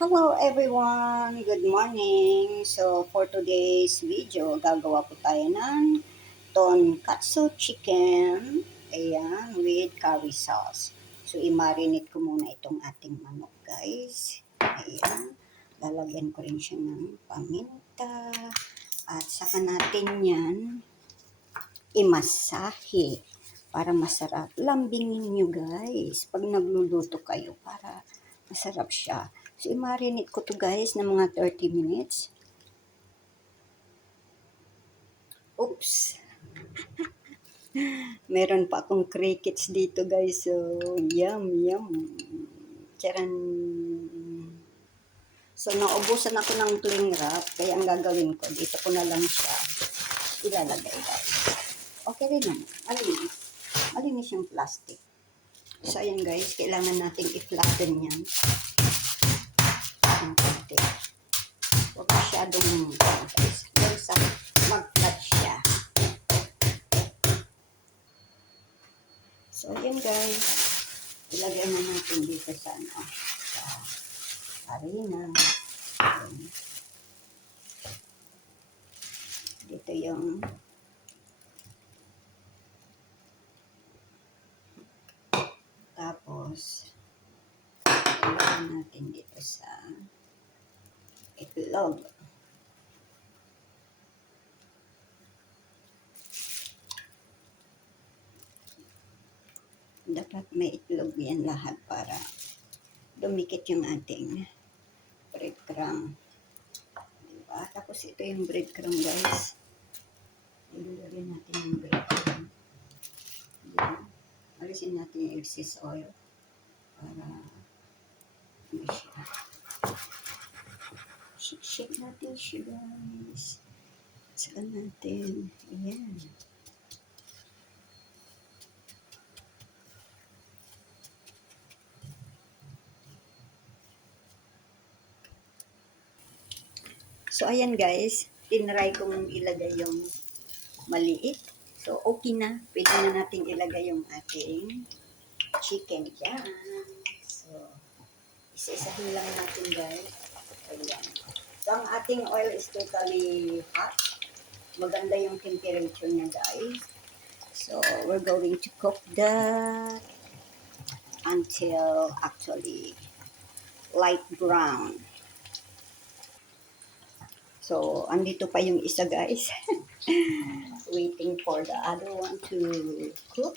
Hello everyone! Good morning! So for today's video, gagawa po tayo ng tonkatsu chicken. Ayan, with curry sauce. So i-marinate ko muna itong ating manok guys. Ayan, lalagyan ko rin siya ng paminta. At saka natin yan imasahe para masarap. Lambingin nyo guys pag nagluluto kayo para masarap siya. So, i-marinate ko to guys ng mga 30 minutes. Oops! Meron pa akong crickets dito guys. So, yum, yum. Charan. So, naubusan ako ng cling wrap. Kaya ang gagawin ko, dito ko na lang siya ilalagay guys. Okay rin naman. Malinis. Malinis yung plastic. So, ayan guys. Kailangan nating i-flatten yan. Ang konti. Huwag masyadong guys. Basta mag-flat siya. So, yan guys. Ilagay na natin dito sa harina. Dito yung tapos ilagay natin dito sa itlog. Dapat may itlog yan lahat para dumikit yung ating breadcrumb. Diba? Tapos ito yung breadcrumb guys. Ilagay natin yung breadcrumb. Diba? Alisin natin yung excess oil para ano siya. Shake natin siya guys. Saka natin. Ayan. So, ayan guys. Tinry kong ilagay yung maliit. So, okay na. Pwede na natin ilagay yung ating chicken dyan. So, isa-isahin lang natin guys. Ayan. So, ang ating oil is totally hot. Maganda yung temperature niya guys. So, we're going to cook that until actually light brown. So, andito pa yung isa guys. Waiting for the other one to cook.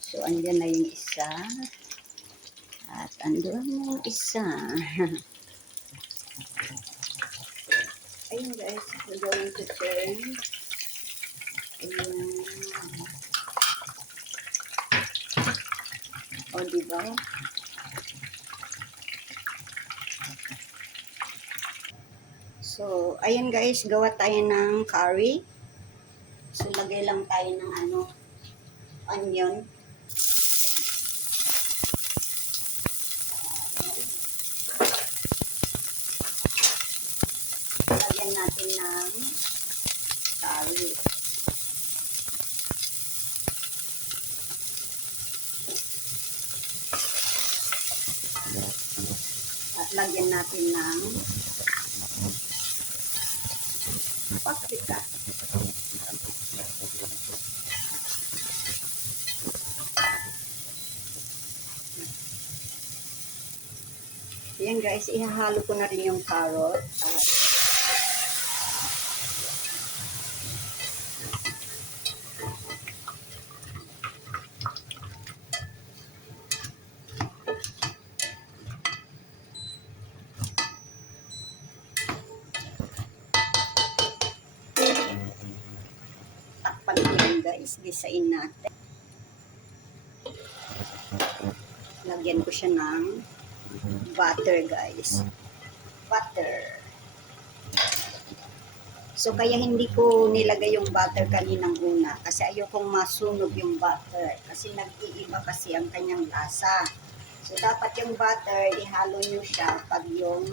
So, andyan na yung isa. At andun yung isa. Ayun guys, we're going to turn. Ayan. O, diba? So, ayan guys, gawa tayo ng curry. So, lagay lang tayo ng onion. Lagyan natin ng curry. At lagyan natin ng paprika. Ayan guys, ihahalo ko na rin yung carrot. Takpan ko yan guys, gisain natin. Lagyan ko siya ng butter guys. Butter. So, kaya hindi ko nilagay yung butter kaninang una kasi ayokong masunog yung butter kasi nag-iiba kasi ang kanyang lasa. So, dapat yung butter, ihalo nyo siya pag yung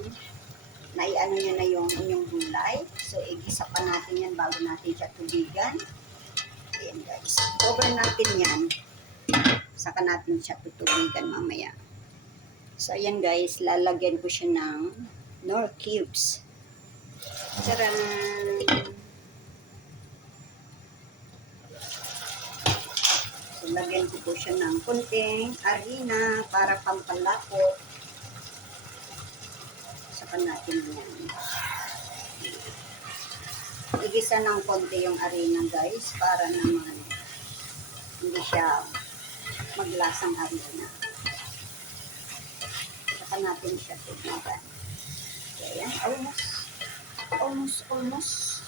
naiano nyo na yung inyong gulay. So, igisa pa natin yan bago natin siya tubigan. Ayan guys. Cover natin yan. Saka natin siya tutubigan mamaya. So, ayan guys, lalagyan ko siya ng Knorr cubes. Charan! So, lagyan ko po siya ng konting harina para pampalapot. Saka natin yan. Igisa ng konti yung harina guys para naman hindi siya maglasang harina. Saka natin siya tubigan. So, ayan, almost.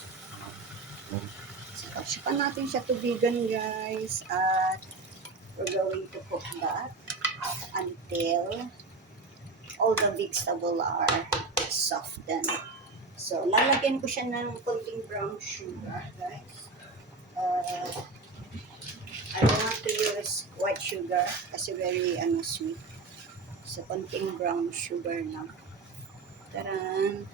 Saka natin siya tubigan guys at we're going to cook that until all the vegetables are softened. So, lalagyan ko siya ng konting brown sugar guys. I don't want to use white sugar kasi very sweet. So, konting brown sugar lang. Taran!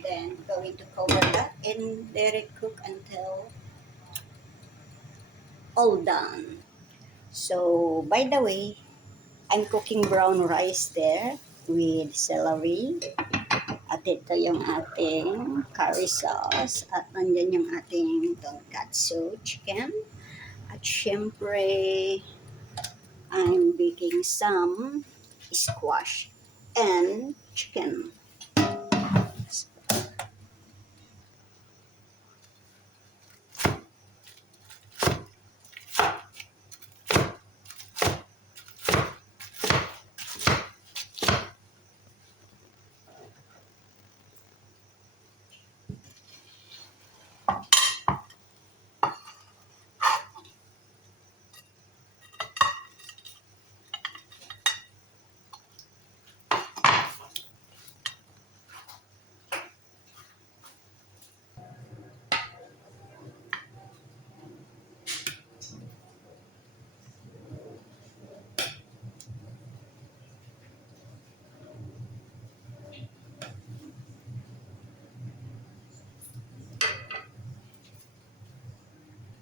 Then, going to cover that and let it cook until all done. So, by the way, I'm cooking brown rice there with celery. At ito yung ating curry sauce. At nandyan yung ating tonkatsu chicken. At syempre, I'm baking some squash and chicken.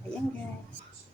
Ayan guys.